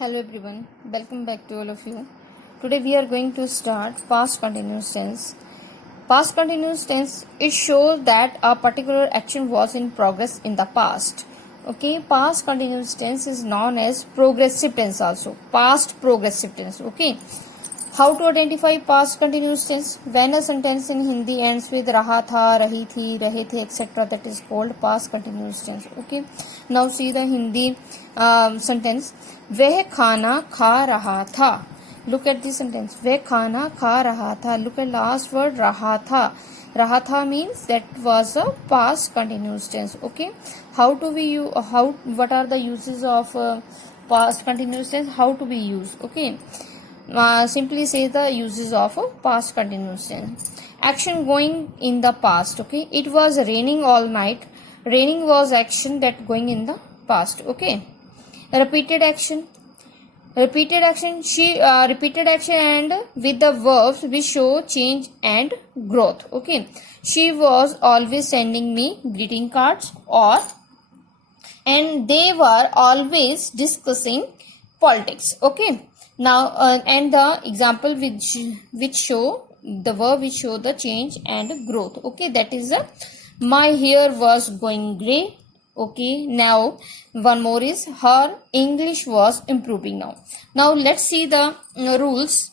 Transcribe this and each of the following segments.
Hello everyone, welcome back to all of you. Today we are going to start past continuous tense. Past continuous tense, it shows that a particular action was in progress in the past. Okay, past continuous tense is known as progressive tense also. Past progressive tense. Okay. How to identify past continuous tense? When a sentence in Hindi ends with raha tha, rahi thi, rahe the, etc., that is called past continuous tense. Okay. Now see the Hindi sentence. वह खाना खा रहा था. Look at this sentence. वह खाना खा रहा था. Look at last word रहा था. रहा था means that was a past continuous tense. Okay. How do we use? What are the uses of past continuous tense? How to be used? Okay. Simply say the uses of past continuous tense. Action going in the past. Okay. It was raining all night. Raining was action that going in the past. Okay. Repeated action. Repeated action and with the verbs we show change and growth. Okay. She was always sending me greeting cards and they were always discussing politics. Okay. Now and the example which show the verb which show the change and growth. Okay. That is my hair was going grey. Okay, now one more is her English was improving now. Now let's see the rules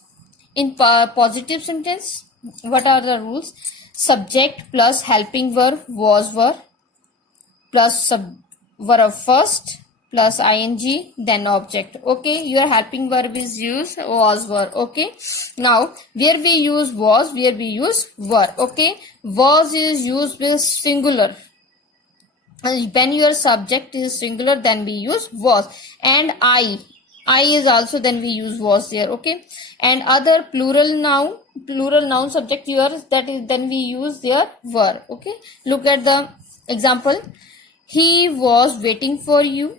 in positive sentence. What are the rules? Subject plus helping verb was were plus verb first plus ing then object. Okay, your helping verb is used was were. Okay, now where we use was, where we use were. Okay, was is used with singular. When your subject is singular, then we use was, and I is also then we use was there. Okay, and other plural noun subject yours, that is then we use their were. Okay, look at the example. He was waiting for you.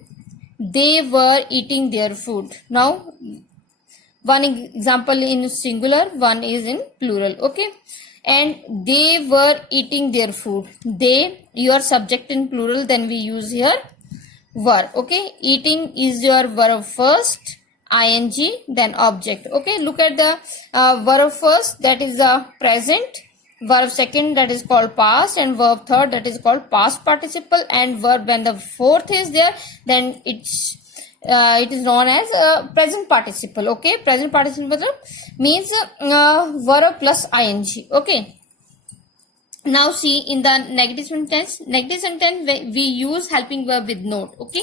They were eating their food. Now one example in singular, one is in plural. Okay, and they were eating their food. They, your subject in plural, then we use here were. Okay, eating is your verb first, ing then object. Okay, look at the verb first, that is the present, verb second, that is called past, and verb third, that is called past participle, and verb when the fourth is there, then it is known as present participle. Okay, present participle means verb plus ing. Okay, now see in the negative sentence we use helping verb with not. Okay,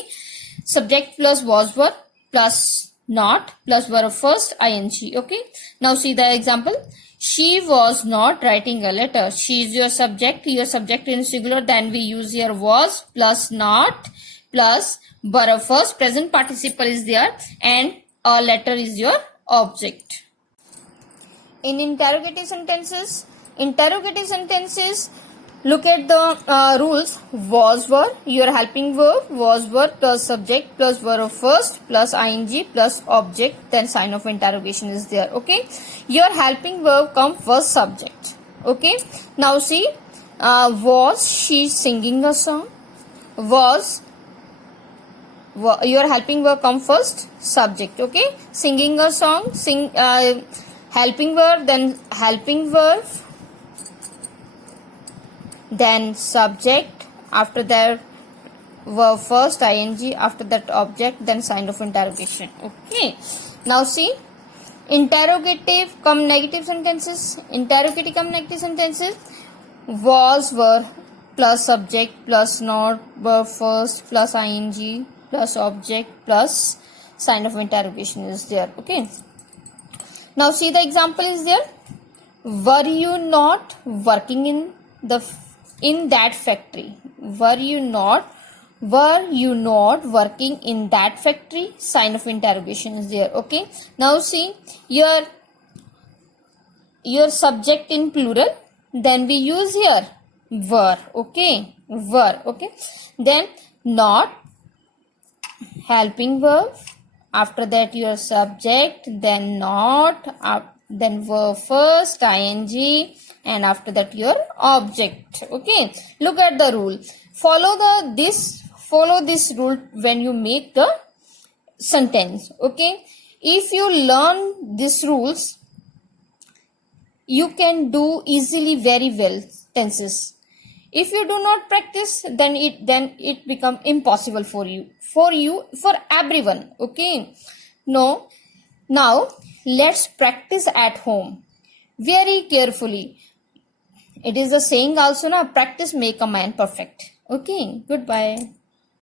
subject plus was were plus not plus verb first ing. Okay, now see the example. She was not writing a letter. She is your subject in singular, then we use here was plus not plus verb first, present participle is there, and a letter is your object. In interrogative sentences, look at the rules. Was were, your helping verb was were plus subject plus verb first plus ing plus object, then sign of interrogation is there. Okay, your helping verb come first subject. Okay, now see, was she singing a song? Was, your helping verb come first subject. Okay, singing a song, helping verb, then helping verb, then subject, after that verb first ing, after that object, then sign of interrogation. Okay, now see, interrogative come negative sentences. Was were plus subject plus not, verb first plus ing plus object plus sign of interrogation is there. Okay, now see the example is there. Were you not working in that factory? Were you not working in that factory? Sign of interrogation is there. Okay, now see, your subject in plural, then we use here were. Okay, were. Okay, then not, helping verb, after that your subject, then not, then verb first ing, and after that your object. Okay, look at the rule. Follow this rule when you make the sentence. Okay, if you learn these rules, you can do easily very well tenses. If you do not practice, then it become impossible for you for everyone. Okay, no, now let's practice at home very carefully. It is a saying also, na, practice make a man perfect. Okay, goodbye.